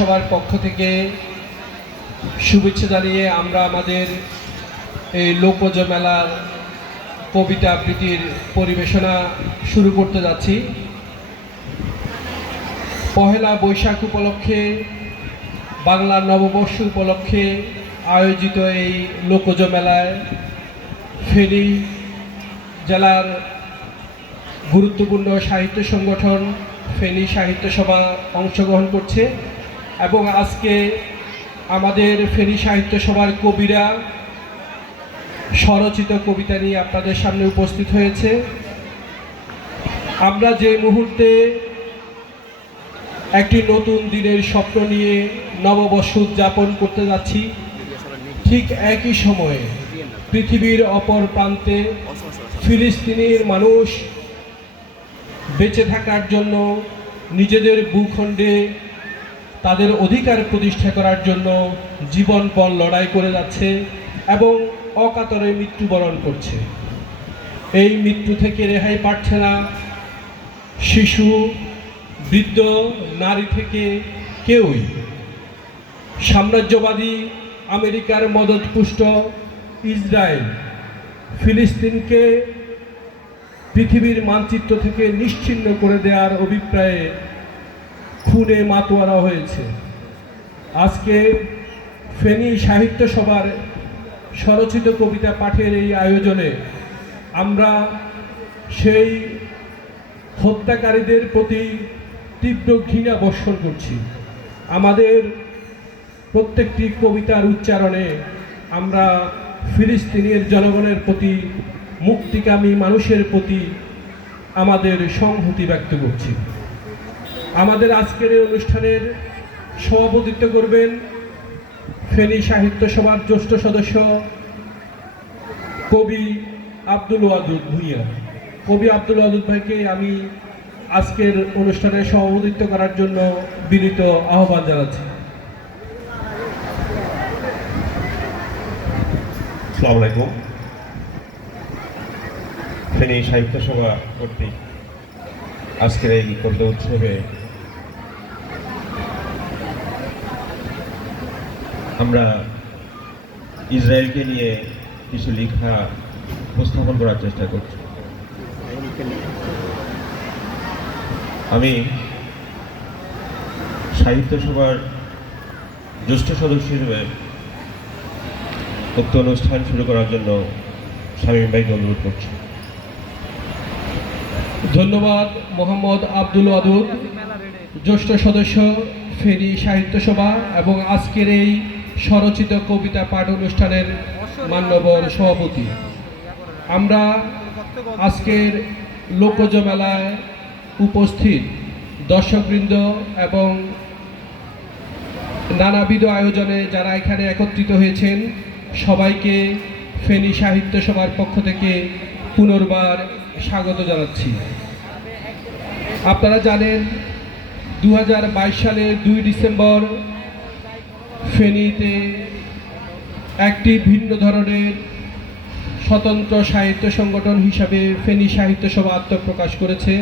সবার পক্ষ থেকে শুভেচ্ছা জানিয়ে আমরা আমাদের এই লোকজ মেলার কবিতা আবৃত্তির পরিবেশনা শুরু করতে যাচ্ছি। পহেলা বৈশাখ উপলক্ষে, বাংলা নববর্ষ উপলক্ষে আয়োজিত এই লোকজ মেলায় ফেনী জেলার গুরুত্বপূর্ণ সাহিত্য সংগঠন ফেনী সাহিত্য সভা অংশগ্রহণ করছে এবং আজকে আমাদের ফেনী সাহিত্য সভার কবিরা স্বরচিত কবিতা নিয়ে আপনাদের সামনে উপস্থিত হয়েছে। আমরা যে মুহূর্তে একটি নতুন দিনের স্বপ্ন নিয়ে নববর্ষ উদযাপন করতে যাচ্ছি, ঠিক একই সময়ে পৃথিবীর অপর প্রান্তে ফিলিস্তিনের মানুষ বেঁচে থাকার জন্য, নিজেদের ভূখণ্ডে তাদের অধিকার প্রতিষ্ঠা করার জন্য জীবনপণ লড়াই করে যাচ্ছে এবং অকাতরে মৃত্যুবরণ করছে। এই মৃত্যু থেকে রেহাই পাচ্ছে না শিশু, বৃদ্ধ, নারী থেকে কেউই। সাম্রাজ্যবাদী আমেরিকার মদতপুষ্ট ইসরায়েল ফিলিস্তিনকে পৃথিবীর মানচিত্র থেকে নিশ্চিহ্ন করে দেওয়ার অভিপ্রায়ে খুনে মাতোয়ারা হয়েছে। আজকে ফেনী সাহিত্য সভার স্বরচিত কবিতা পাঠের এই আয়োজনে আমরা সেই হত্যাকারীদের প্রতি তীব্র ঘৃণা বর্ষণ করছি। আমাদের প্রত্যেকটি কবিতার উচ্চারণে আমরা ফিলিস্তিনের জনগণের প্রতি, মুক্তিকামী মানুষের প্রতি আমাদের সংহতি ব্যক্ত করছি। আমাদের আজকের এই অনুষ্ঠানের সভাপতিত্ব করবেন ফেনী সাহিত্য সভার জ্যেষ্ঠ সদস্য কবি আব্দুল ওয়াদুদ ভূঁইয়া। কবি আব্দুল ওয়াদুদ ভাইকে আমি আজকের অনুষ্ঠানে সভাপতিত্ব করার জন্য বিনীত আহ্বান জানাচ্ছি। আসসালামু আলাইকুম। ফেনী সাহিত্য সভা কর্তৃক আজকের এই কবিতা উৎসবে আমরা ইসরায়েলকে নিয়ে কিছু লেখা উপস্থাপন করার চেষ্টা করছি। আমি সাহিত্য সভার জ্যেষ্ঠ সদস্য হিসেবে উক্ত অনুষ্ঠান শুরু করার জন্য শামীম ভাইকে অনুরোধ করছি। ধন্যবাদ মোহাম্মদ আব্দুল ওয়াদুদ, জ্যেষ্ঠ সদস্য ফেনী সাহিত্য সভা এবং আজকের এই স্বরচিত কবিতা পাঠ অনুষ্ঠানের মান্যবর সভাপতি। আমরা আজকের লোকজ মেলায় উপস্থিত দর্শকবৃন্দ এবং নানাবিধ আয়োজনে যারা এখানে একত্রিত হয়েছেন সবাইকে ফেনী সাহিত্য সভার পক্ষ থেকে পুনর্বার স্বাগত জানাচ্ছি। আপনারা জানেন 2022 সালের 2 ডিসেম্বর ফেনীতে একটি ভিন্ন ধরনের স্বতন্ত্র সাহিত্য সংগঠন হিসাবে ফেনী সাহিত্য সভা আত্মপ্রকাশ করেছে।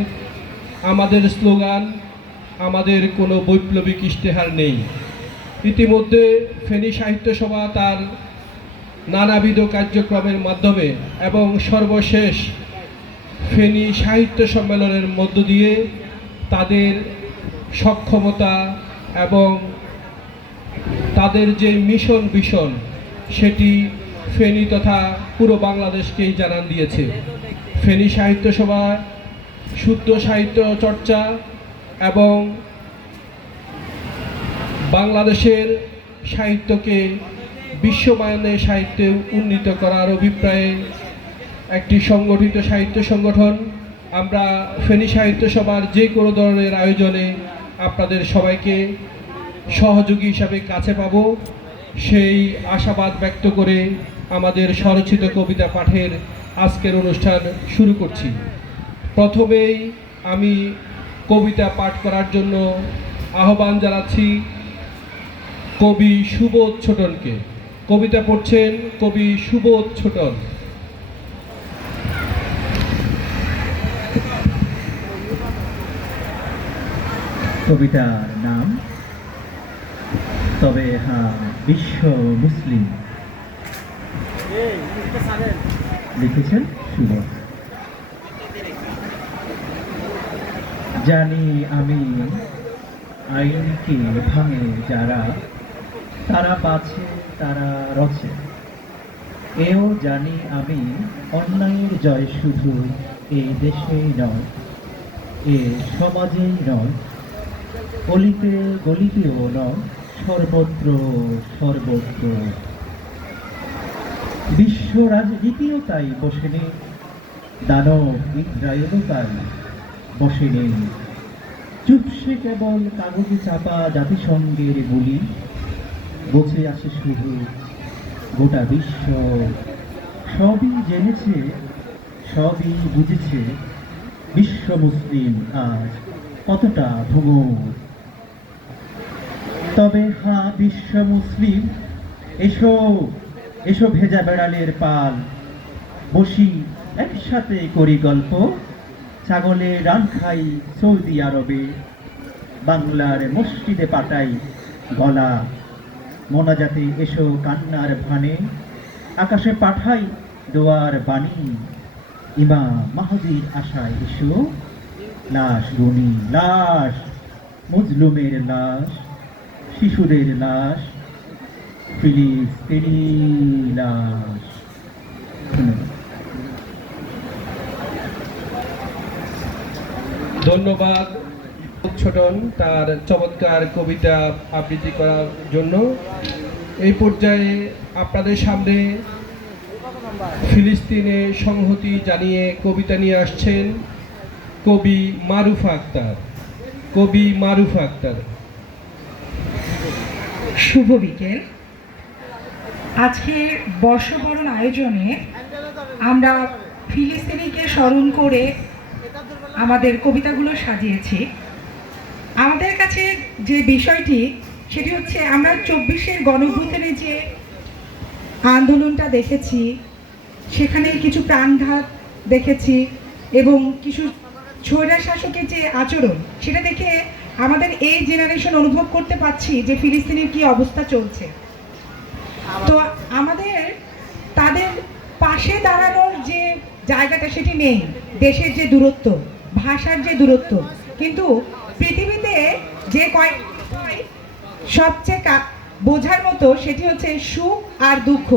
আমাদের স্লোগান, আমাদের কোনো বৈপ্লবিক ইশতেহার নেই। ইতিমধ্যে ফেনী সাহিত্য সভা তার নানাবিধ কার্যক্রমের মাধ্যমে এবং সর্বশেষ ফেনী সাহিত্য সম্মেলনের মধ্য দিয়ে তাদের সক্ষমতা এবং তাদের যে মিশন ভিশন সেটি ফেনী তথা পুরো বাংলাদেশকেই জানান দিয়েছে। ফেনী সাহিত্য সভা শুদ্ধ সাহিত্য চর্চা এবং বাংলাদেশের সাহিত্যকে বিশ্বমানের সাহিত্যে উন্নীত করার অভিপ্রায়ে একটি সংগঠিত সাহিত্য সংগঠন। আমরা ফেনী সাহিত্য সভার যে কোনো ধরনের আয়োজনে আপনাদের সবাইকে সহযোগী হিসাবে কাছে পাব, সেই আশাবাদ ব্যক্ত করে আমাদের স্বরচিত কবিতা পাঠের আজকের অনুষ্ঠান শুরু করছি। প্রথমেই আমি কবিতা পাঠ করার জন্য আহ্বান জানাচ্ছি কবি সুবোধ ছোটনকে। কবিতা পড়ছেন কবি সুবোধ ছোটন। কবিতার নাম তবে হ্যাঁ, বিশ্ব মুসলিম লিখেছেন সুবল। জানি আমি আইনকে ভাঙে যারা, তারা বাছে তারা রচে। এও জানি আমি অন্যায়ের জয় শুধু এই দেশেই নয়, এ সমাজেই নয়, অলিতে গলিতেও নয়, সর্বত্র সর্বত্র। বিশ্ব রাজনীতিও তাই বসে নেই, দানব ইসরায়েলও তাই বসে নেই। চুপসে কেবল কাগজে চাপা জাতিসংঘের বলি, বসে আছে শুধু গোটা বিশ্ব। সবই জেনেছে, সবই বুঝেছে, বিশ্ব মুসলিম আজ কতটা ভুঙর। তবে হ্যাঁ, বিশ্ব মুসলিম, এসো এসো ভেজা বেড়ালের পাল, বসি একসাথে করি গল্প, ছাগলের রান খাই সৌদি আরবে, বাংলার মসজিদে পাঠাই গলা, মোনাজাতে এসো কান্নার ভানে, আকাশে পাঠাই দোয়ার বাণী, ইমাম মাহদীর আশায় এসো, লাশ গুনি লাশ, মজলুমের লাশ, শিশুদের লাশ, ফিলিস্তিনি লাশ। ধন্যবাদ। ধন্যবাদ ছোটন তার চমৎকার কবিতা আবৃত্তি করার জন্য। এই পর্যায়ে আপনাদের সামনে ফিলিস্তিনে সংহতি জানিয়ে কবিতা নিয়ে আসছেন কবি মারুফা আক্তার। কবি মারুফা আক্তার। শুভ বিকেল। আজকের বর্ষবরণ আয়োজনে আমরা ফিলিস্তিনিকে স্মরণ করে আমাদের কবিতাগুলো সাজিয়েছি। আমাদের কাছে যে বিষয়টি সেটি হচ্ছে, আমরা 24-এর গণঅভ্যুত্থানে যে আন্দোলনটা দেখেছি, সেখানে কিছু প্রাণঘাত দেখেছি এবং কিছু স্বৈরা শাসকের যে আচরণ, সেটা দেখে আমাদের এই জেনারেশন অনুভব করতে পারছি যে ফিলিস্তিনের কি অবস্থা চলছে। তো আমাদের তাদের পাশে দাঁড়ানোর যে জায়গাটা সেটি নেই, দেশের যে দূরত্ব, ভাষার যে দূরত্ব। কিন্তু পৃথিবীতে যে সবচেয়ে বোঝার মতো সেটি হচ্ছে সুখ আর দুঃখ।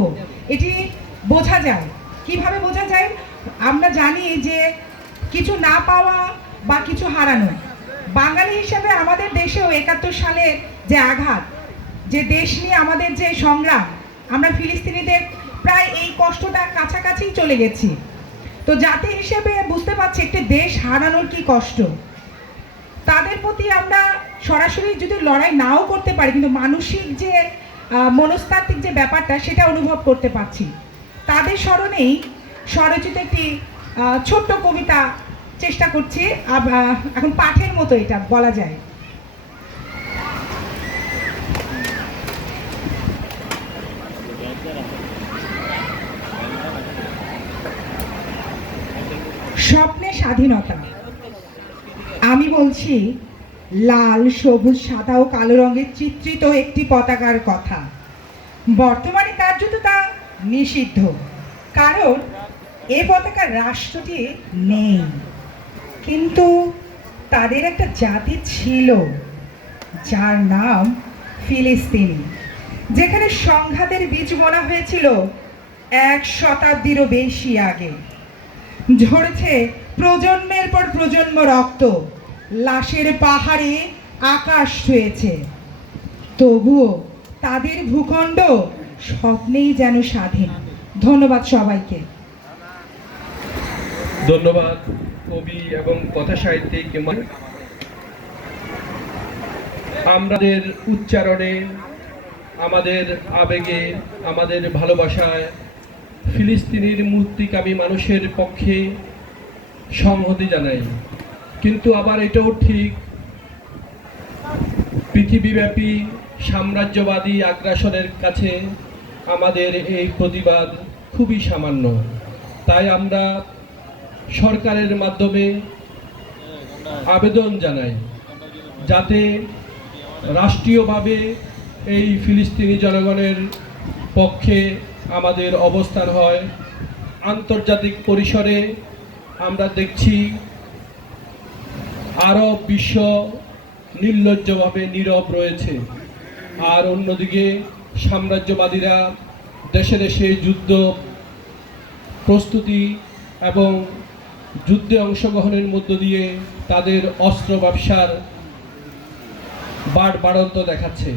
এটি বোঝা যায়। কিভাবে বোঝা যায়? আমরা জানি যে কিছু না পাওয়া বা কিছু হারানো। বাঙালি হিসেবে আমাদের দেশেও 71 সালে যে আঘাত, যে দেশ নিয়ে আমাদের যে সংগ্রাম, আমরা ফিলিস্তিনিদের প্রায় এই কষ্টটা কাছাকাছি চলে গেছি। তো জাতি হিসেবে বুঝতে পারছি একটি দেশ হারানোর কি কষ্ট। তাদের প্রতি আমরা সরাসরি যদি লড়াই নাও করতে পারি, কিন্তু মানসিক যে মনস্তাত্ত্বিক যে ব্যাপারটা, সেটা অনুভব করতে পারছি। তাদের স্মরণেই স্বরচিত একটি ছোট্ট কবিতা চেষ্টা করছি, এখন পাঠের মতো এটা বলা যায়। স্বপ্নে স্বাধীনতা। আমি বলছি লাল, সবুজ, সাদা ও কালো রঙের চিত্রিত একটি পতাকার কথা। বর্তমানে কার্যত নিষিদ্ধ, কারণ এ পতাকার রাষ্ট্রটি নেই। কিন্তু তাদের একটা জাতি ছিল যার নাম ফিলিস্তিনি, যেখানে সংঘাতের বীজ বোনা হয়েছিল 1 শতাব্দীরও বেশি আগে। ঝরেছে প্রজন্মের পর প্রজন্ম রক্ত, লাশের পাহাড়ে আকাশ ছুঁয়েছে। তবুও তাদের ভূখণ্ড স্বপ্নেই যেন স্বাধীন। ধন্যবাদ সবাইকে। ধন্যবাদ কবি এবং কথা সাহিত্যিক। আমাদের উচ্চারণে, আমাদের আবেগে, আমাদের ভালোবাসায় ফিলিস্তিনির মুক্তিকামী মানুষের পক্ষে সংহতি জানাই। কিন্তু আবার এটাও ঠিক, পৃথিবীব্যাপী সাম্রাজ্যবাদী আগ্রাসনের কাছে আমাদের এই প্রতিবাদ খুবই সামান্য। তাই আমরা সরকারের মাধ্যমে আবেদন জানাই, যাতে রাষ্ট্রীয়ভাবে এই ফিলিস্তিনি জনগণের পক্ষে আমাদের অবস্থান হয়। আন্তর্জাতিক পরিসরে আমরা দেখছি আরব বিশ্ব নির্লজ্জভাবে নীরব রয়েছে, আর অন্যদিকে সাম্রাজ্যবাদীরা দেশে দেশে যুদ্ধ প্রস্তুতি এবং যুদ্ধে অংশগ্রহণের মধ্য দিয়ে তাদের অস্ত্র ব্যবসার বাড়ন্ত দেখাচ্ছে।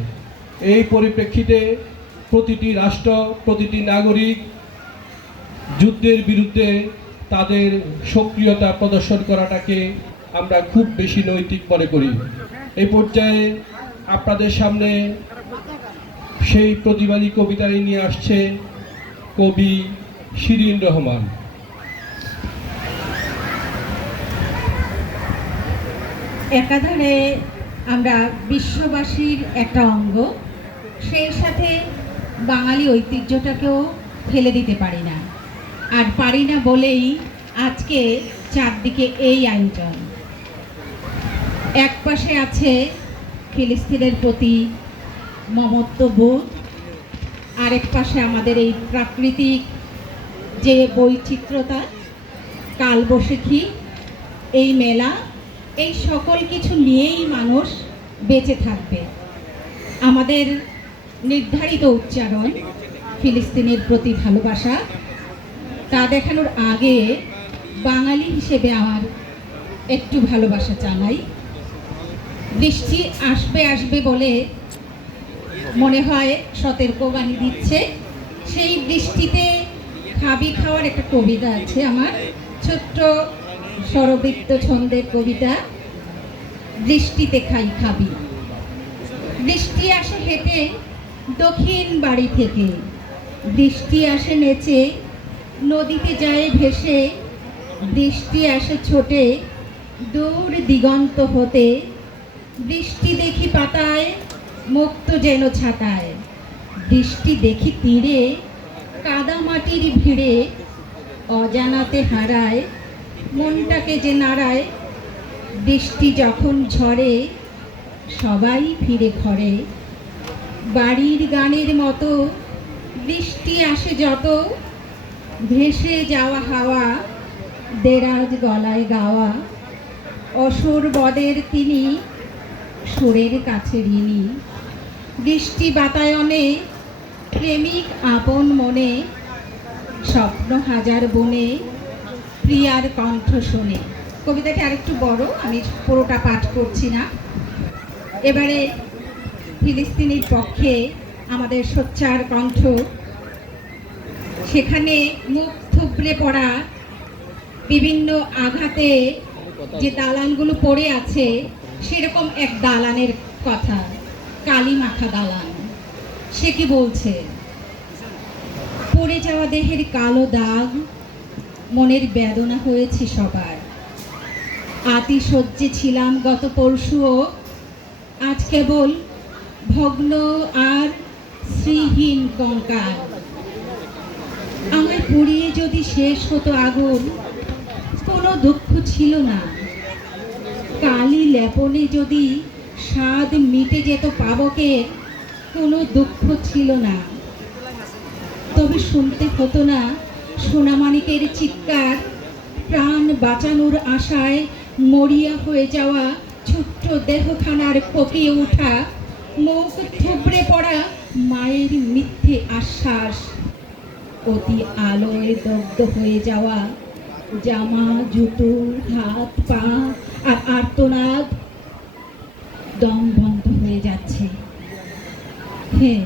এই পরিপ্রেক্ষিতে প্রতিটি রাষ্ট্র, প্রতিটি নাগরিক যুদ্ধের বিরুদ্ধে তাদের সক্রিয়তা প্রদর্শন করাটাকে আমরা খুব বেশি নৈতিক মনে করি। এই পর্যায়ে আপনাদের সামনে সেই প্রতিবাদী কবিতায় নিয়ে আসছে কবি শিরিন রহমান। একাধারে আমরা বিশ্ববাসীর একটা অঙ্গ, সেই সাথে বাঙালি ঐতিহ্যটাকেও ফেলে দিতে পারি না। আর পারি না বলেই আজকে চারদিকে এই আয়োজন। এক পাশে আছে ফিলিস্তিনের প্রতি মমত্ববোধ, আরেক পাশে আমাদের এই প্রাকৃতিক যে বৈচিত্র্যতা, কালবৈশাখী, এই মেলা, এই সকল কিছু নিয়েই মানুষ বেঁচে থাকবে। আমাদের নির্ধারিত উচ্চারণ ফিলিস্তিনের প্রতি ভালোবাসা, তা দেখানোর আগে বাঙালি হিসেবে আমার একটু ভালোবাসা জানাই। বৃষ্টি আসবে আসবে বলে মনে হয় সতর্কবাণী দিচ্ছে। সেই বৃষ্টিতে খাবি খাওয়ার একটা কবিতা আছে আমার, ছোট্ট স্বরবৃত্ত ছন্দের কবিতা। বৃষ্টিতে খাই খাবি। বৃষ্টি আসে হেঁটে দক্ষিণ বাড়ি থেকে, বৃষ্টি আসে নেচে নদীতে যায় ভেসে, বৃষ্টি আসে ছোটে দূর দিগন্ত হতে, বৃষ্টি দেখি পাতায় মুক্ত যেন ছাতায়, বৃষ্টি দেখি তীরে কাদা মাটির ভিড়ে, অজানাতে হারায় মনটাকে যে নাড়ায়, বৃষ্টি যখন ঝরে সবাই ফিরে ঘরে, বাড়ির গানের মতো বৃষ্টি আসে যত, ভেসে যাওয়া হাওয়া দেরাজ গলায় গাওয়া, অসুর বদের তিনি সুরের কাছে ঋণী, বৃষ্টি বাতায়নে প্রেমিক আপন মনে, স্বপ্ন হাজার বনে প্রিয়ার কণ্ঠ শোনে। কবিতাটি আরেকটু বড়, আমি পুরোটা পাঠ করছি না। এবারে ফিলিস্তিনের পক্ষে আমাদের সোচ্চার কণ্ঠ, সেখানে মুখ থুবড়ে পড়া বিভিন্ন আঘাতে যে দালানগুলো পড়ে আছে, সেরকম এক দালানের কথা, কালি মাখা দালান। সে কি বলছে? পড়ে যাওয়া দেহের কালো দাগ, মনের বেদনা হয়েছে সবার। আতিশয্যে ছিলাম গত পরশুও, আজ কেবল ভগ্ন আর শ্রীহীন কঙ্কাল। আমায় পুড়িয়ে যদি শেষ হতো আগুন, কোনো দুঃখ ছিল না। কালি লেপনে যদি স্বাদ মিটে যেত পাবকের, কোনো দুঃখ ছিল না। তবে শুনতে হতো না সোনামানিকের চিৎকার, প্রাণ বাঁচানোর আশায় মরিয়া হয়ে যাওয়া ছোট্ট দেহখানার কোকিয়ে ওঠা, মুখ থুবড়ে পড়া মায়ের মিথ্যে আশ্বাস, অতি আলোয় দগ্ধ হয়ে যাওয়া জামা জুতো হাত পা আর আর্তনাদ, দম বন্ধ হয়ে যাচ্ছে। হ্যাঁ,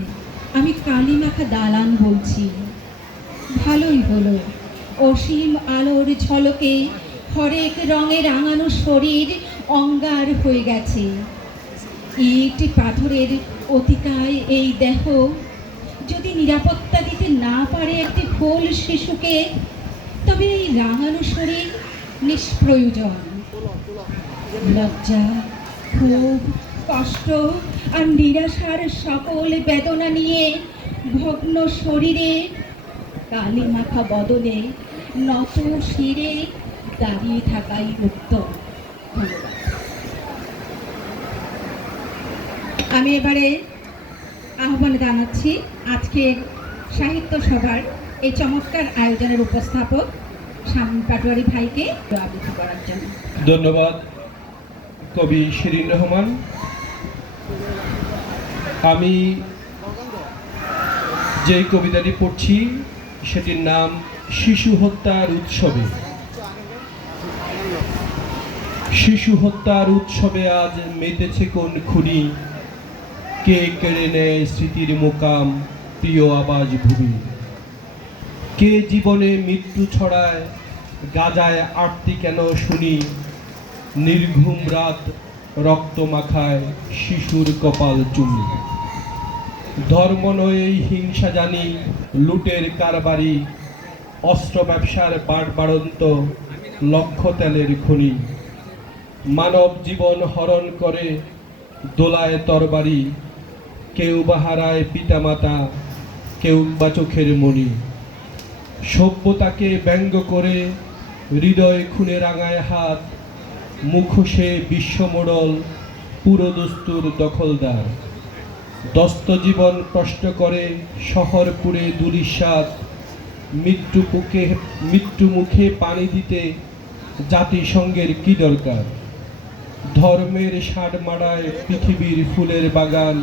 আমি কালি মাখা দালান বলছি। ভালোই হলো, অসীম আলোর ঝলকে হরেক রঙে রাঙানো শরীর অঙ্গার হয়ে গেছে। ইট পাথরের অতিকায় এই দেহ যদি নিরাপত্তা দিতে না পারে একটি ফুল শিশুকে, তবে এই রাঙানো শরীর নিষ্প্রয়োজন। লজ্জা, ক্ষোভ, কষ্ট আর নিরাশার সকল বেদনা নিয়ে ভগ্ন শরীরে, কালি মাখা বদনে নত শিরে দাঁড়িয়ে থাকাই উত্তম। ধন্যবাদ। আমি এবারে আহ্বান জানাচ্ছি আজকের সাহিত্য সভার এই চমৎকার আয়োজনের উপস্থাপক শামীম পাটোয়ারি ভাইকে আবৃত্তি করার জন্য। ধন্যবাদ কবি শিরিন রহমান। আমি যে কবিতাটি পড়ছি সেটির নাম শিশু হত্যার উৎসবে। শিশু হত্যার উৎসবে আজ মেতেছে কোন খুনি, কে কেড়ে নেয় স্মৃতির মোকাম প্রিয় আবাস ভূমি। কে জীবনে মৃত্যু ছড়ায় গাজায় আরতি কেন শুনি, নির্ঘুম রাত রক্ত মাখায় শিশুর কপাল চুমি। ধর্ম নয় হিংসা জানি লুটের কারবারি, অস্ত্র ব্যবসার বাড়বাড়ন্ত লক্ষ তেলের খনি। মানব জীবন হরণ করে দোলায় তরবারি, কেউ বা হারায় পিতামাতা, কেউ বা চোখের মণি। সভ্যতাকে ব্যঙ্গ করে হৃদয় খুনে রাঙায় হাত, মুখোশে বিশ্বমোড়ল পুরোদস্তুর দখলদার। দস্ত জীবন প্রশ্ন করে শহরপুরে দুরিশ্বাদ, মৃত্যু মুখে পানি দিতে জাতিসংঘের কি দরকার। ধর্মের ষাঁড় মারায় পৃথিবীর ফুলের বাগান,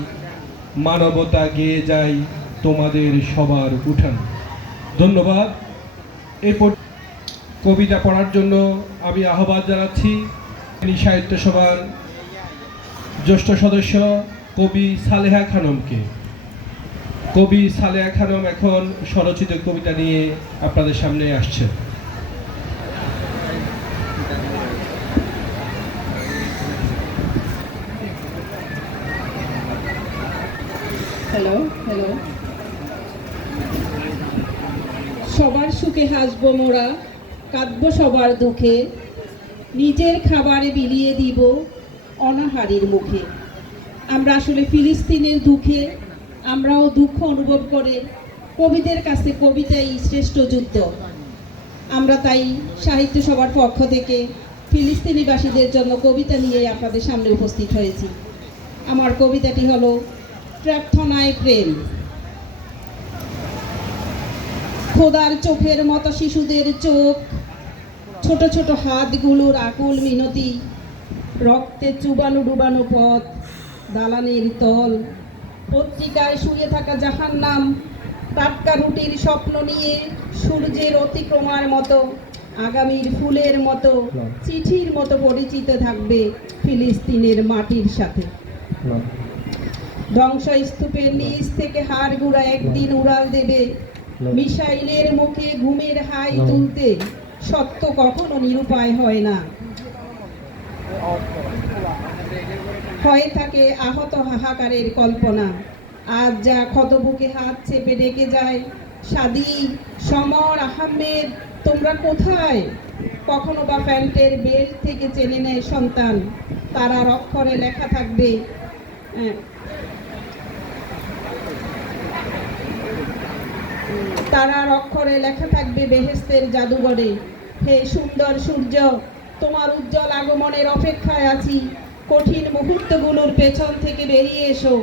মানবতা গেয়ে যায় তোমাদের সবার উঠান। ধন্যবাদ। এরপর কবিতা পড়ার জন্য আমি আহ্বান জানাচ্ছি সাহিত্য সভার জ্যেষ্ঠ সদস্য কবি সালেহা খানমকে। কবি সালেহা খানম এখন স্বরচিত কবিতা নিয়ে আপনাদের সামনে আসছেন। হ্যালো হ্যালো সবার সুখে হাসবো মোরা, কাঁদবো সবার দুঃখে, নিজের খাবারে বিলিয়ে দিব অনাহারীর মুখে। আমরা আসলে ফিলিস্তিনের দুঃখে, আমরাও দুঃখ অনুভব করে কবিদের কাছে কবিতাই শ্রেষ্ঠ যুদ্ধ। আমরা তাই সাহিত্য সভার পক্ষ থেকে ফিলিস্তিনিবাসীদের জন্য কবিতা নিয়ে আপনাদের সামনে উপস্থিত হয়েছি। আমার কবিতাটি হলো প্রার্থনায় প্রেম। খোদার চোখের মতো শিশুদের চোখ, ছোট ছোট হাতগুলোর আকুল মিনতি, রক্তে চুবানো ডুবানো পথ, দালানের তল, পত্রিকায় শুয়ে থাকা জাহান্নাম, টাটকা রুটির স্বপ্ন নিয়ে সূর্যের অতিক্রমার মতো, আগামীর ফুলের মতো, চিঠির মতো পরিচিত থাকবে ফিলিস্তিনের মাটির সাথে। ধ্বংসস্তূপের নিচ থেকে হাড় গুঁড়া একদিন উড়াল দেবে, মিসাইলের মুখে ঘুমের হাই তুলতে সত্য কখনো নিরুপায় হয় না। হয়ে থাকে আহত হাহাকারের কল্পনা, আজ যা ক্ষত বুকে হাত চেপে ডেকে যায়, সাদি, সমর, আহমেদ তোমরা কোথায়? কখনো বা প্যান্টের বেল্ট থেকে চেনে নেয় সন্তান, তারার অক্ষরে লেখা থাকবে বেহেশতের জাদুঘরে। হে সুন্দর সূর্য, তোমার উজ্জ্বল আগমনের অপেক্ষায় আছি। কঠিন মুহূর্তগুলোর পেছন থেকে বেরিয়ে এসো,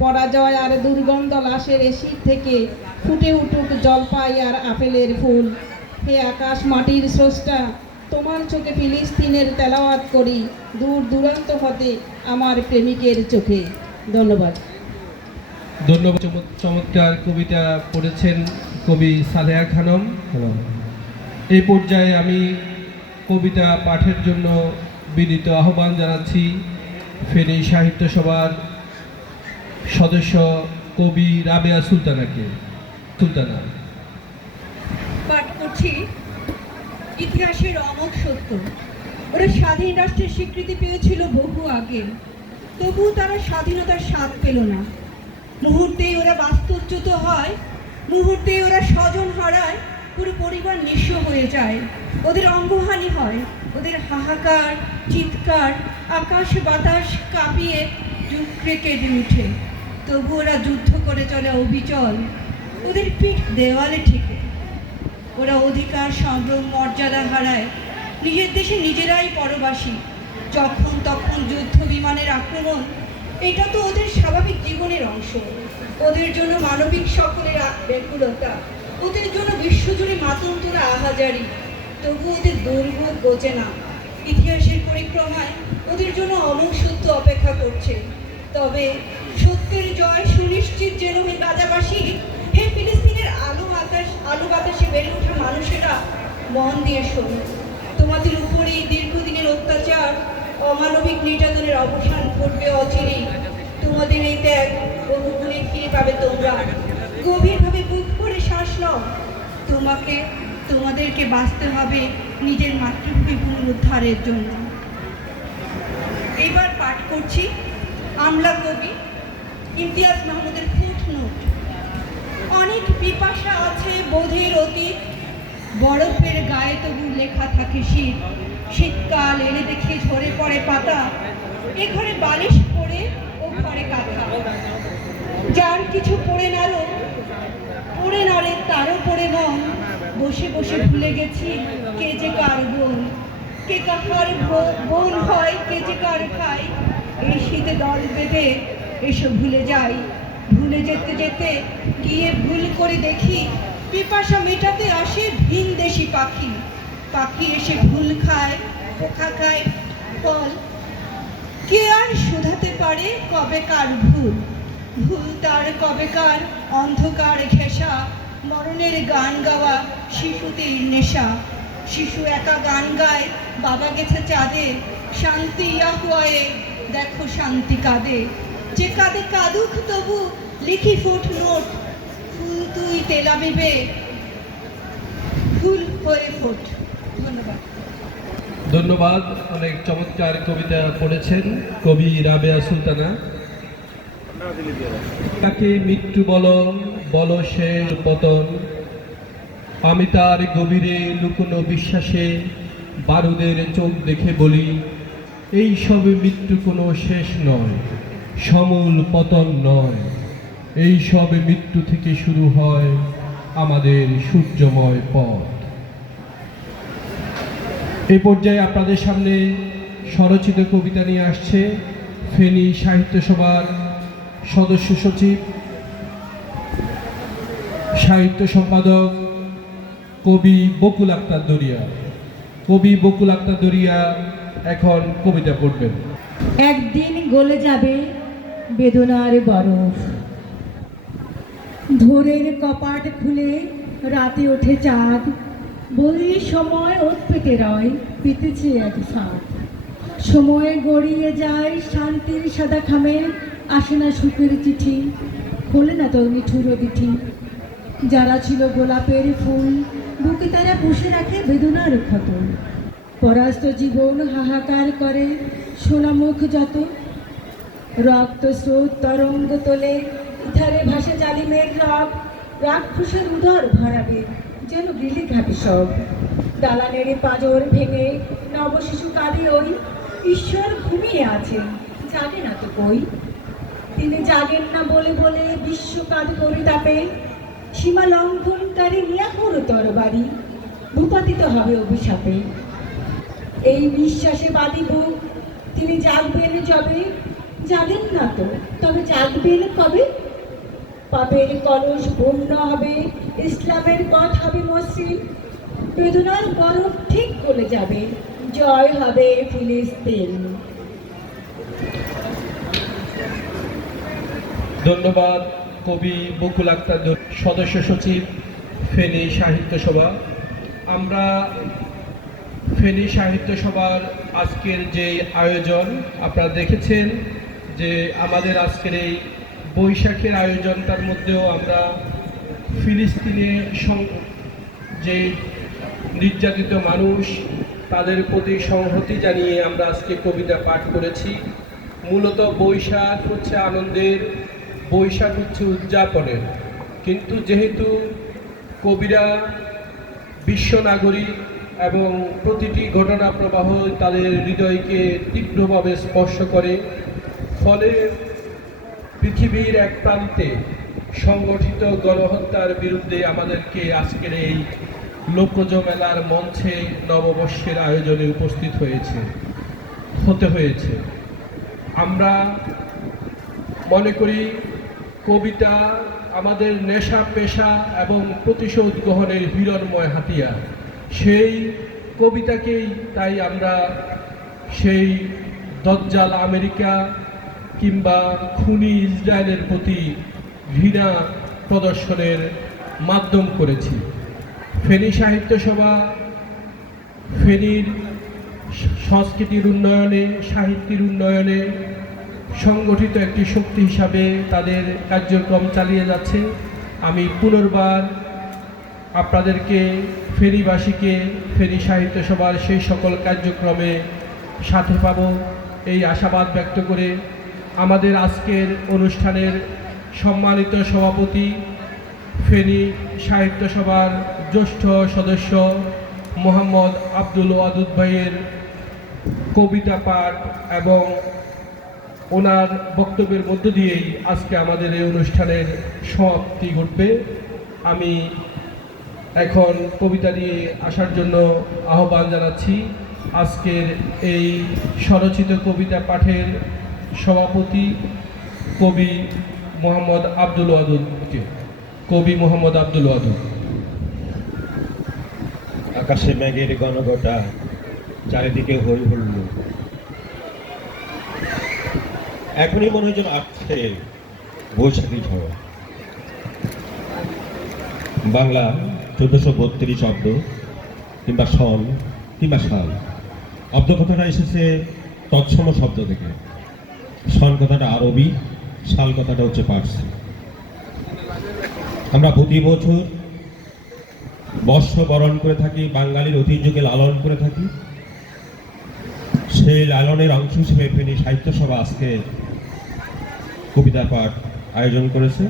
পরাজয় আর দুর্গন্ধ লাশের এসিড থেকে ফুটে উঠুক জলপাই আর আপেলের ফুল। হে আকাশ মাটির স্রষ্টা, তোমার চোখে ফিলিস্তিনের তেলাওয়াত করি, দূর দূরান্ত হতে আমার প্রেমিকের চোখে। ধন্যবাদ। ধন্যবাদ। চমৎকার কবিতা পড়েছেন কবি সালেহা খানম। এই পর্যায়ে আমি কবিতা পাঠের জন্য বিনীত আহ্বান জানাচ্ছি ফেনী সাহিত্য সভার সদস্য কবি রাবেয়া সুলতানাকে। সুলতানা। পাঠ করছি ইতিহাসের অমোঘ সত্য। ওরা স্বাধীন রাষ্ট্রের স্বীকৃতি পেয়েছিল বহু আগে, তবুও তারা স্বাধীনতার স্বাদ পেল না। মুহূর্তেই ওরা বাস্তুচ্যুত হয়, মুহূর্তেই ওরা স্বজন হারায়, পুরো পরিবার নিঃস্ব হয়ে যায়। ওদের অঙ্গহানি হয়, ওদের হাহাকার চিৎকার আকাশ বাতাস কাঁপিয়ে চুকরে কেঁদে উঠে। তবু ওরা যুদ্ধ করে চলে অবিচল, ওদের পিঠ দেওয়ালে ঠেকে। ওরা অধিকার সম্ভ্রম মর্যাদা হারায়, নিজের দেশে নিজেরাই পরবাসী। যখন তখন যুদ্ধ বিমানের আক্রমণ, এটা তো ওদের স্বাভাবিক জীবনের অংশ। ওদের জন্য মানবিক সকলের ব্যাকুলতা, ওদের জন্য বিশ্বজুড়ে মাতম তোলা আহাজারি, তবু ওদের দুর্ভোগ গোচে না। ইতিহাসের পরিক্রমায় ওদের জন্য অমোঘ সত্য অপেক্ষা করছে। তবে সত্যের জয় সুনিশ্চিত যেন হে গাজাবাসী, হে ফিলিস্তিনের আলো বাতাসে বেড়ে ওঠা মানুষেরা, মন দিয়ে শোনো। তোমাদের উপরে এই দীর্ঘদিনের অত্যাচার, অমানবিক নির্যাতনের অবসান ঘটবে অচিরেই। তোমাদের এই ত্যাগ বহুগুণে ফিরে পাবে তোমরা। গভীরভাবে বুক ভরে শ্বাস নাও। তোমাদেরকে বাঁচতে হবে নিজের মাতৃভূমি পুনরুদ্ধারের জন্য। এইবার পাঠ করছি আমলা কবি ইমতিয়াজ মাহমুদের ফুটনোট। অনেক পিপাসা আছে বোধের অতীত, বরফের গায়ে তবু লেখা থাকে শীত। শীতকাল এলে দেখে ঝরে পড়ে পাতা, এ ঘরে বালিশ পড়ে ও ঘরে কাঁথা। যার কিছু পড়ে নাড়ে তারও পড়ে মন। বসে বসে ভুলে গেছি কে যে কার বোন, কে কাহার বোন হয়, কে যে কার খাই। এই শীতে দল বেঁধে এসো ভুলে যাই। ভুলে যেতে যেতে গিয়ে ভুল করে দেখি, পিপাসা মেটাতে আসে ভিনদেশি পাখি। পাখি এসে ভুল খায়, পোকা খায় ফল। কে আর শোধাতে পারে কবেকার ভুল? ভুল তার কবেকার অন্ধকার ঘেঁষা। মরণের গান গাওয়া শিশুদের নেশা। শিশু একা গান গায়, বাবা গেছে চাঁদে। শান্তি ইয়াহুয়ায়ে, দেখো শান্তি কাঁদে। যে কাঁদে কাঁদুক তবু লিখি ফুটনোট। ফুল তুই তেলাবিবে, ফুল হয়ে ফোট। ধন্যবাদ। ধন্যবাদ। অনেক চমৎকার কবিতা পড়েছেন কবি রাবেয়া সুলতানা। তাকে মৃত্যু বলো সে পতন, আমি তার গভীরে লুকোনো বিশ্বাসে বারুদের চোখ দেখে বলি, এই সবে মৃত্যু কোনো শেষ নয়, সমূল পতন নয়। এই সবে মৃত্যু থেকে শুরু হয় আমাদের সূর্যময় পথ। এই পর্যায়ে আপনাদের সামনে স্বরচিত কবিতা নিয়ে আসছে ফেনী সাহিত্য সভার সদস্য সচিব, সাহিত্য সম্পাদক কবি বকুল আক্তার দরিয়া। কবি বকুল আক্তার দরিয়া এখন কবিতা পড়বেন। একদিন গলে যাবে বেদনার বরফ, ভোরের কপাট খুলে রাতে ওঠে চাঁদ। বলি সময় ওত পেতে রয়, পেতেছে এক ফাঁদ। সময় গড়িয়ে যায় শান্তির সাদা খামে, আসে না সুখের চিঠি, খোলে না তো নিঠুর বিঠি। যারা ছিল গোলাপের ফুল, বুকে তারা পুষে রাখে বেদনার ক্ষত। পরাস্ত জীবন হাহাকার করে সোনামুখ যত। রক্ত স্রোত তরঙ্গ তোলে, ইথারে ভাসে জালিমের রব। রাক্ষসের উদর ভরাবে যেন গিলি ঘাটে সব। দালানের পাঁজর ভেঙে নবশিশু কাঁদে ওই। ঈশ্বর ঘুমিয়ে আছেন, জাগে না তো কই। তিনি জাগেন না বলে বলে বিশ্ব কাঁদ পরিতাপে। সীমা লঙ্ঘনকারী নিয়াহর তরবারি, ভূপাতিত হবে অভিশাপে। এই নিঃশ্বাসে বাঁধিব তিনি জাগবেন যবে। জাগেন না তো তবে জাগবেন কবে? পাপের কলস বন্য হবে, ইসলামের পথ হবে মসৃণ। বেদনার বরফ ঠিক গলে যাবে, জয় হবে ফিলিস্তিন। ধন্যবাদ কবি বকুল আক্তার দরিয়া, সদস্য সচিব ফেনী সাহিত্য সভা। আমরা ফেনী সাহিত্য সভার আজকের যে আয়োজন আপনারা দেখেছেন, যে আমাদের আজকের এই বৈশাখের আয়োজনটার মধ্যেও আমরা ফিলিস্তিনে যে নির্যাতিত মানুষ তাদের প্রতি সংহতি জানিয়ে আমরা আজকে কবিতা পাঠ করেছি। মূলত বৈশাখ হচ্ছে আনন্দের, বৈশাখ হচ্ছে উদযাপনের, কিন্তু যেহেতু কবিরা বিশ্ব নাগরিক এবং প্রতিটি ঘটনা প্রবাহ তাদের হৃদয়কে তীব্রভাবে স্পর্শ করে, ফলে পৃথিবীর এক প্রান্তে সংগঠিত গণহত্যার বিরুদ্ধে আমাদেরকে আজকের এই লোকজ মেলার মঞ্চে নববর্ষের আয়োজনে উপস্থিত হতে হয়েছে। আমরা মনে করি কবিতা আমাদের নেশা পেশা এবং প্রতিশোধ গ্রহণের হিরণময় হাতিয়ার। সেই কবিতাকেই তাই আমরা সেই দজ্জাল আমেরিকা কিংবা খুনি ইসরায়েলের প্রতি ঘৃণা প্রদর্শনের মাধ্যম করেছি। ফেনী সাহিত্য সভা ফেনীর সংস্কৃতির উন্নয়নে, সাহিত্যের উন্নয়নে সংগঠিত একটি শক্তি হিসাবে তাদের কার্যক্রম চালিয়ে যাচ্ছে। আমি পুনর্বার আপনাদেরকে, ফেনীবাসীকে, ফেনী সাহিত্য সভার সেই সকল কার্যক্রমে সাথে পাব এই আশাবাদ ব্যক্ত করে আমাদের আজকের অনুষ্ঠানের সম্মানিত সভাপতি, ফেনী সাহিত্য সভার জ্যেষ্ঠ সদস্য মোহাম্মদ আব্দুল ওয়াদুদ ভাইয়ের কবিতা পাঠ এবং ওনার বক্তব্যের মধ্য দিয়েই আজকে আমাদের এই অনুষ্ঠানের সমাপ্তি ঘটবে। আমি এখন কবিতা নিয়ে আসার জন্য আহ্বান জানাচ্ছি আজকের এই স্বরচিত কবিতা পাঠের সভাপতি কবি মোহাম্মদ আব্দুল ওয়াদুদকে। কবি মোহাম্মদ আব্দুল ওয়াদুদ। আকাশে মেঘের গণগটা, চারিদিকে হই হুল্লোড়। এখনই মনে হয় যেন আসছে বৈশাখী ঝড়। বাংলা 1432 অব্দ কিংবা সন কিংবা সাল। অব্দ কথাটা এসেছে তৎসম শব্দ থেকে, সন কথাটা আরবি, সাল কথাটা হচ্ছে পার্সি। আমরা প্রতি বছর বর্ষ বরণ করে থাকি, বাঙালির ঐতিহ্যকে লালন করে থাকি। সেই লালনের অংশ হিসেবে ফেনী সাহিত্য সভা আজকে কবিতা পাঠ আয়োজন করেছে।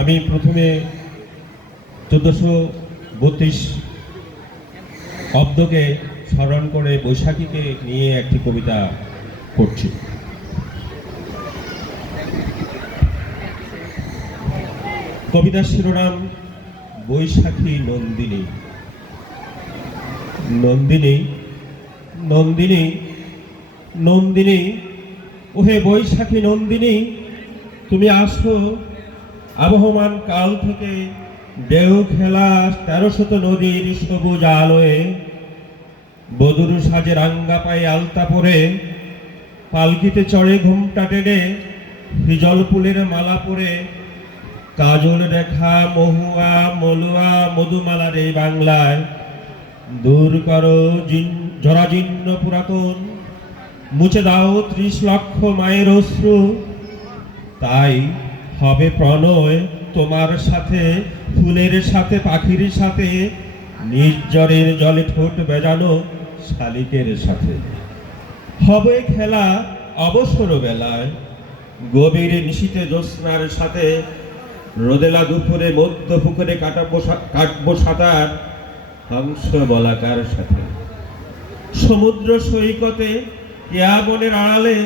আমি প্রথমে 1432 অব্দকে স্মরণ করে বৈশাখীকে নিয়ে একটি কবিতা পড়ছি। কবিতার শিরোনাম বৈশাখী নন্দিনী। নন্দিনী নন্দিনী নন্দিনী, ওহে বৈশাখী নন্দিনী, তুমি আসো আবহমান কাল থেকে ঢেউ খেলা 1300 নদীর সবুজ আলোয়। বধুর সাজে রাঙ্গা পায়ে আলতা পরে, পালকিতে চড়ে ঘুমটা টেনে, হিজল ফুলের মালা পরে, কাজল রেখা মহুয়া মলুয়া মধুমালার এই বাংলায় দূর করো জরাজীর্ণ পুরাতন, মুছে দাও 30 লক্ষ মায়ের অশ্রু। তাই হবে প্রণয় তোমার সাথে, ফুলের সাথে পাখির সাথে, নির্জরের জলে ঠোঁট বেজানো শালিকের সাথে। হবে খেলা অবসর বেলায়, গভীর নিশীতে জ্যোৎস্নার সাথে, রোদেলা দুপুরে মধ্য পুকুরে কাটবো সাঁতার হংস বলাকার সাথে। সমুদ্র সৈকতে কেয়া বনের আড়ালে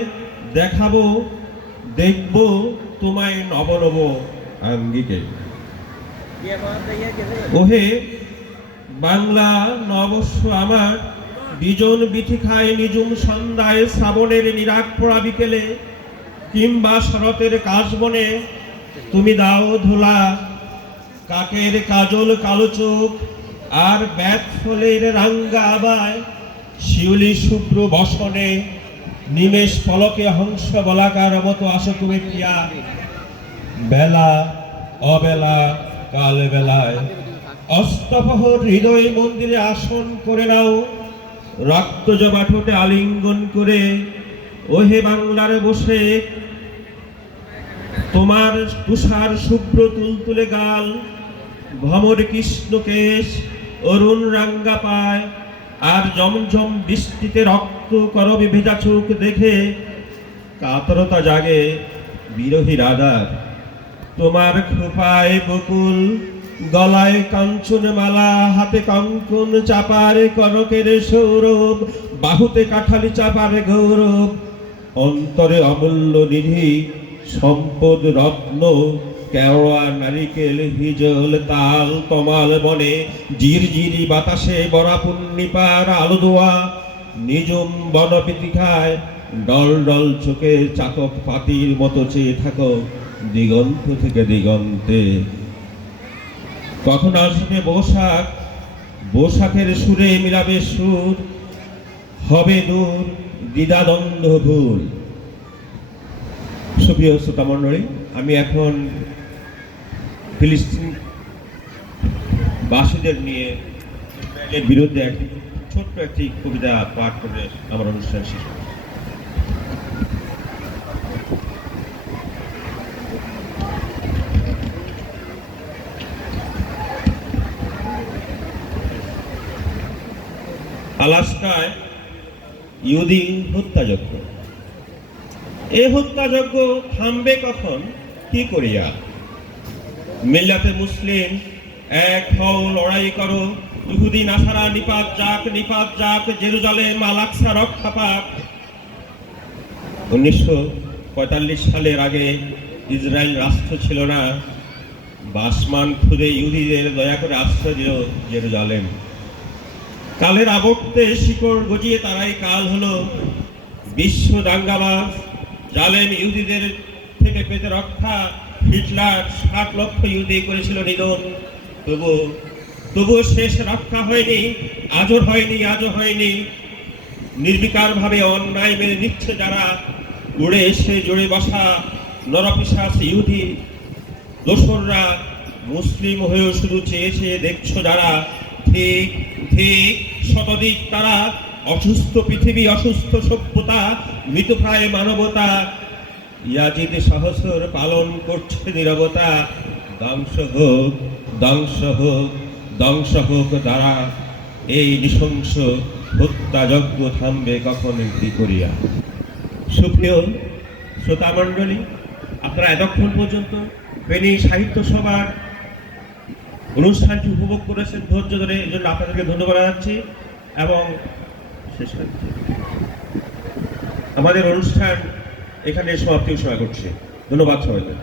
দেখাবো দেখব তোমায় নব নব আঙ্গিকে। ওহে বাংলা নবস্য আমার, বিজন বিথি খায় নিজুম সন্ধ্যায়, শ্রাবণের নিরাগ পড়া বিকেলে কিংবা শরতের কাশবনে। তুমি দাও ধুলা কাকের কাজল কালো চোখ আর ব্যাত ফলের রাঙ্গা আবায়, শিউলি শুভ্র বসনে নিমেষ পলকে হংস বলাকার মতো আসো তুমি পিয়া। বেলা অবেলা কাল বেলায় অস্তপহর হৃদয় মন্দিরে আসন করে নাও, রক্ত জবা ঠোঁটে আলিঙ্গন করে। ওহে বাংলার বসে তোমার তুষার শুভ্র তুলতুলে গাল, ভ্রমর কৃষ্ণ কেশ অরুণ রাঙ্গা পায়, আর জমঝম বৃষ্টিতে রক্ত করবে ভেজা চোখ দেখে কাতরতা জাগে বিরহী রাধার। তোমার খোপায় বকুল, গলায় কাঞ্চন মালা, হাতে কঙ্কন চাপার কনকের সৌরভ, বাহুতে কাঠালি চাপার গৌরব, অন্তরে অমূল্য নিধি সম্পদ রত্ন, কেওড়া নারিকেল হিজল তাল তমাল বনে, ঝিরঝিরি বাতাসে বরা পূর্ণিপার আলো দোয়া, নিজম বনপীতিকায় ডল ডল চোখে চাতক পাতির মতো চেয়ে থাকো দিগন্ত থেকে দিগন্তে। কখন আসবে বৈশাখ, বৈশাখের সুরে মিলাবে সুর, হবে দূর দ্বিধাদ্বন্দ্ব ভুল। সুপ্রিয় শ্রোতা মণ্ডলী, আমি এখন ফিলিস্তিন বাসীদের নিয়ে এর বিরুদ্ধে একটি ছোট্ট একটি কবিতা পাঠ করে আমার অনুষ্ঠান শেষ করব। আলাস্কায় ইহুদি হত্যাযজ্ঞ। এ হত্যাযজ্ঞ থামবে কখন, কি করিয়া? মিল্লাতে মুসলিম এক হও, লড়াই করো, ইহুদি নাসারা নিপাত যাক, জেরুজালেম আল আকসা রক্ষা পাক। 1945 সালের আগে ইসরায়েল রাষ্ট্র ছিল না। বাসমান খুদে ইহুদিদের দয়া করে আশ্রয় দিল জেরুজালেম। কালের আবর্তে শিকড় গজিয়ে তারাই কাল হলো বিশ্ব দাঙ্গাবাজ। জালেম ইহুদিদের থেকে পেতে রক্ষা হিটলার 60 লক্ষ ইহুদি করেছিল নিধন। তবুও শেষ রক্ষা হয়নি, আজও হয়নি। নির্বিকার ভাবে অন্যায় মেনে নিচ্ছে যারা, উড়ে এসে জুড়ে বসা নরপিশাচ ইহুদি দোসররা, মুসলিম হয়েও শুধু চেয়েছে দেখছো যারা। ঠিক শতদিক তারা, অসুস্থ পৃথিবী, অসুস্থ সভ্যতা, মৃতপ্রায় মানবতা। ইয়াজিদ সহস্র পালন করছে নীরবতা। ধ্বংস হোক দ্বারা, এই নৃশংস হত্যাযজ্ঞ থামবে কখন, কি করিয়া? সুপ্রিয় শ্রোতা মণ্ডলী, আপনারা এতক্ষণ পর্যন্ত ফেনী সাহিত্য সভার অনুষ্ঠানটি উপভোগ করেছেন ধৈর্য ধরে, এই জন্য আপনাদেরকে ধন্যবাদ জানাচ্ছি। এবং শেষ করছি, আমাদের অনুষ্ঠান এখানে সমাপ্তি ঘোষণা করছি। ধন্যবাদ সবাইকে।